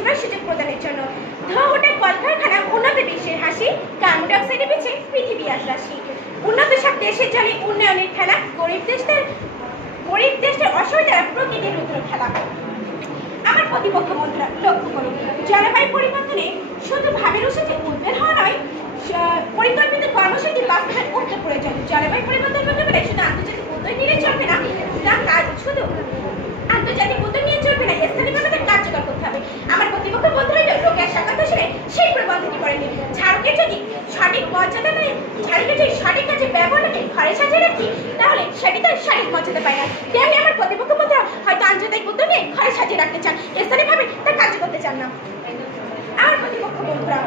বিশ্ববাস সুযোগ প্রদানের জন্য। ধোঁয়া ওঠা কলকারখানা উন্নত বিশ্বের হাসি, কার্বন ডাইঅক্সাইডের পিছে পৃথিবী আগ্রাসী। উন্নত সব দেশের চলে উন্নয়নের খেলা, গরিব দেশদের অসহায় প্রকৃতির রুদ্র খেলা। আমার প্রতিপক্ষ বন্ধুরা লক্ষ্য করুন, জলবায়ু পরিবর্তনে শুধু ভাবের উচিতে উদ্বেগ হওয়া নয়, পরিকল্পিত কর্মসূচি বাস্তবায়ন করতে প্রয়োজন। জলবায়ু পরিবর্তন মোকাবিলায় শুধু আন্তর্জাতিক উদ্যোগ নিলে চলবে না, শুধু আন্তর্জাতিক উদ্যোগ নিয়ে চলবে না, স্থানীয়ভাবে কার্যকর করতে হবে। আমার প্রতিপক্ষ বন্ধুরা রোকেয়া সাকাত হোসেনের সেই প্রবন্ধটি পড়েনি, ঝাড়ুকে যদি সঠিক মর্যাদা নেই, ঝাড়ুকে যদি সঠিক কাজে ব্যবহার করে ঘরে সাজিয়ে রাখি, তাহলে সেটি তার সঠিক মর্যাদা পায় না। তেমনি আমার প্রতিপক্ষ বন্ধুরা হয়তো আন্তর্জাতিক উদ্যোগে ঘরে সাজিয়ে রাখতে চান, স্থানীয়ভাবে তা কার্য করতে চান না। আমার প্রতিপক্ষ বন্ধুরা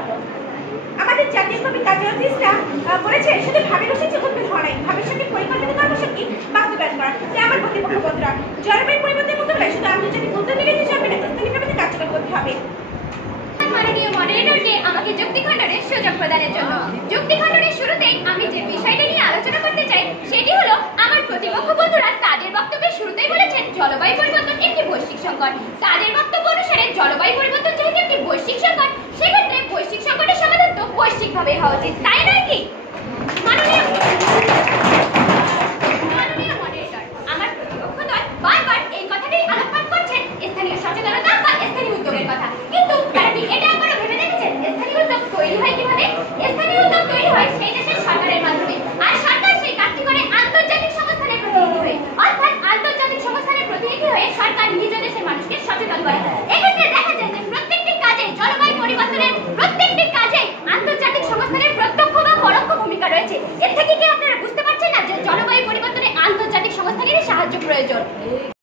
আমাদের জাতীয় কবি কাজী নজরুল ইসলাম বলেছে, শুধু ভাবের উচিতে উদ্বেগ হওয়া নয়, ভাবের সঙ্গে পরিকল্পিত কর্মসূচি বাস্তবায়ন করা। আমার প্রতিপক্ষ বন্ধুরা জলবায়ু পরিবর্তন মোকাবিলায় শুধু আন্তর্জাতিক উদ্যোগ নিলে চলবে না, স্থানীয়ভাবে কার্যকর করতে হবে। মাননীয় মডারেটরকে আমাকে যুক্তি খণ্ডনের সুযোগ প্রদানের জন্য। যুক্তি খণ্ডনের শুরুতেই আমি যে বিষয়টা নিয়ে আলোচনা করতে চাই সেটি হলো, আমার প্রতিপক্ষ বন্ধুরা তাদের বক্তব্যের শুরুতেই বলেছেন জলবায়ু পরিবর্তন একটি বৈশ্বিক সংকট। তাদের বক্তব্য অনুসারে জলবায়ু পরিবর্তন যেহেতু একটি বৈশ্বিক সংকট, সেক্ষেত্রে বৈশ্বিক সংকটের সমাধান তো বৈশ্বিকভাবে হওয়া উচিত, তাই নয় কি? মাননীয় মডারেটর, আমার প্রতিপক্ষ দল বারবার এই কথাটাই আলোকপাত করছেন স্থানীয় সচেতনতা বা স্থানীয় উদ্যোগের কথা, কিন্তু তারা কি এটা একবারও ভেবে দেখেছেন স্থানীয় উদ্যোগ তৈরি হয় কিভাবে? স্থানীয় উদ্যোগ তৈরি হয় সেই দেশের সরকারের মাধ্যমে, আর সরকার সেই কাজটি করে আন্তর্জাতিক সংস্থানের প্রতিনিধি হয়ে, অর্থাৎ আন্তর্জাতিক সংস্থানের প্রতিনিধি হয়ে সরকার নিজ দেশের মানুষকে সচেতন করে। এক্ষেত্রে দেখা যায় যে প্রত্যেকটি কাজে, জলবায়ু পরিবর্তনের প্রত্যেকটি কাজে আন্তর্জাতিক সংস্থানের প্রত্যক্ষ বা পরোক্ষ ভূমিকা রয়েছে। এর থেকে কি আপনারা বুঝতে পারছেন না যে জলবায়ু পরিবর্তনে আন্তর্জাতিক সংস্থানেরই সাহায্য প্রয়োজন?